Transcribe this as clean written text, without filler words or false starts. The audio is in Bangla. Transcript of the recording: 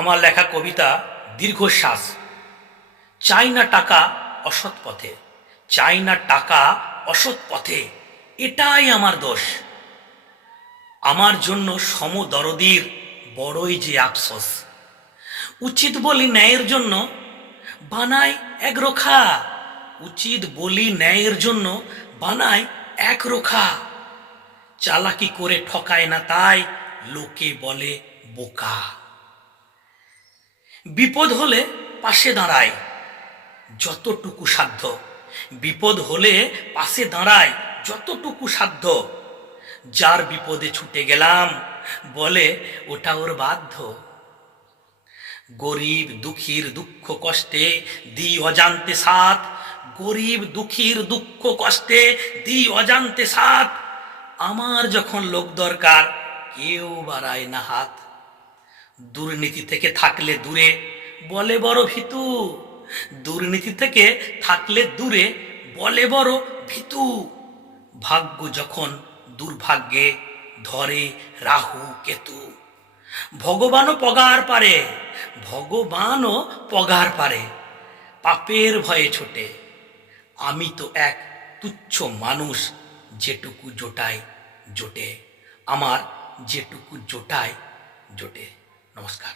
আমার লেখা কবিতা দীর্ঘশ্বাস। চাই না টাকা অসৎ পথে, চাই না টাকা অসৎ পথে, এটাই আমার দোষ। আমার জন্য সমদরদির বড়ই যে আফসোস। উচিত বলি ন্যায়ের জন্য বানাই একরোখা, উচিত বলি ন্যায়ের জন্য বানাই একরোখা। চালাকি করে ঠকায় না তাই লোকে বলে বোকা। বিপদ হলে পাশে দাঁড়ায় যতটুকু সাধ্য, বিপদ হলে পাশে দাঁড়ায় যতটুকু সাধ্য। যার বিপদে ছুটে গেলাম বলে ওটা ওর বাধ্য। গরিব দুঃখীর দুঃখ কষ্টে দিই অজান্তে সাথ, গরিব দুঃখীর দুঃখ কষ্টে দিই অজান্তে সাথ। আমার যখন লোক দরকার কেউ বাড়ায় না হাত। দুর্নীতি থেকে থাকলে দূরে বলে বড় ভীতু, দুর্নীতি থেকে থাকলে দূরে বলে বড় ভীতু। ভাগ্য যখন দুর্ভাগ্যে ধরে রাহু কেতু, ভগবানও পগার পারে, ভগবানও পগার পারে। পাপের ভয়ে ছোটে আমি তো এক তুচ্ছ মানুষ, যেটুকু জোটায় জোটে, আমার যেটুকু জোটায় জোটে। নমস্কার।